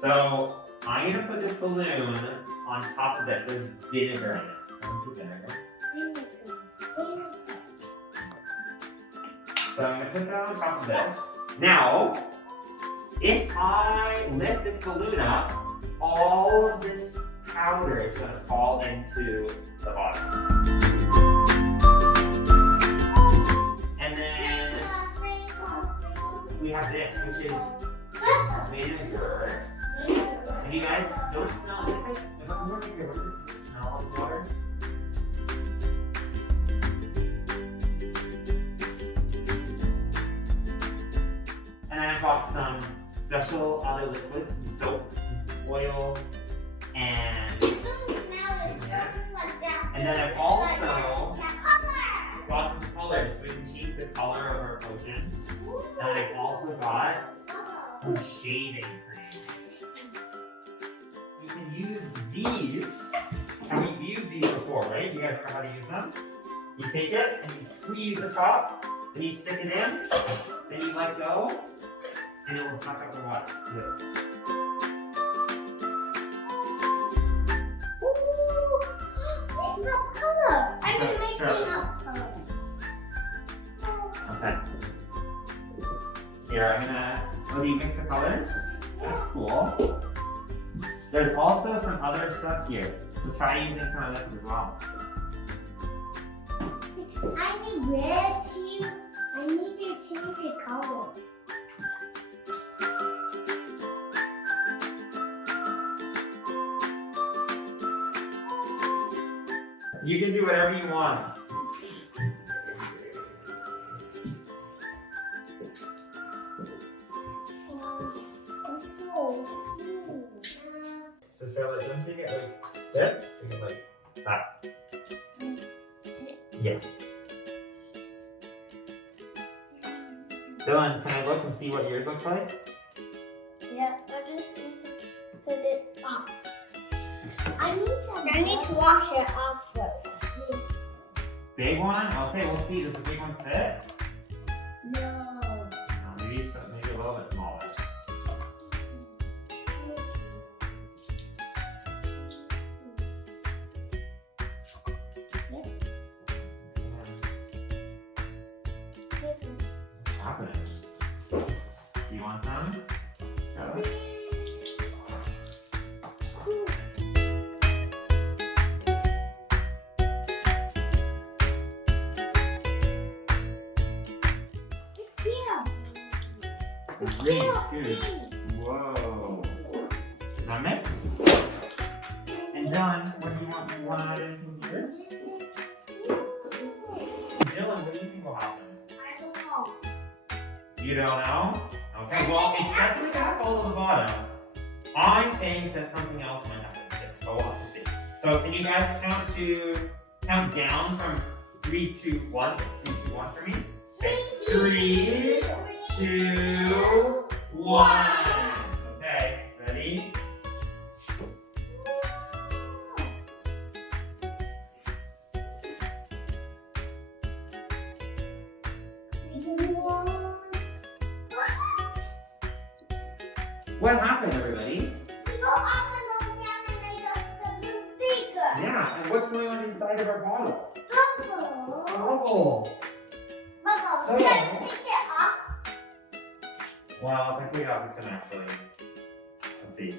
So I'm gonna put this balloon on top of this with vinegar in it. Vinegar. So I'm gonna put that on top of this. Now, if I lift this balloon up, all of this powder is gonna fall into the bottom. And then we have this, which is vinegar. So you guys don't smell this. If I'm more vinegar, what does it smell of water? And then I bought some special other liquids, some soap and some oil, and then I've also got some colors so we can change the color of our potions. And I've also got some shaving cream. You can use these, and we've used these before, right? You guys know how to use them? You take it and you squeeze the top, then you stick it in, then you let go, and it will suck up the water. Good. It's not color. I've been mixing up color. Okay. Here, do you mix the colors? That's cool. There's also some other stuff here. So try using some of this as well. I need red too. I need to change the color. You can do whatever you want. So Charlotte, don't you get like this? You get like that. Yeah. Dylan, can I look and see what yours looks like? Yeah, I just need to put it off. I need to wash it off first. Big one? Okay, we'll see. Does the big one fit? No. No, maybe a little bit smaller. What's happening? Do you want some? Charlotte? Green scoops. Whoa. Now mix. And Dylan, what do you want? You want to add anything to yours? Dylan, what do you think will happen? I don't know. You don't know? Okay, well, it's definitely got all on the bottom. I think that something else might happen too, but we'll have to see. So can you guys count down from 3, 2, 1? 3, 2, 1 for me? Okay. 3, 2, 1. Okay, ready? What happened, everybody? We go up and go down and make us something bigger. Yeah, and what's going on inside of our bottle? Bubbles. Bubbles. Bubbles. So- Can you take it off? Well, if I take it off, it's gonna actually, let's see.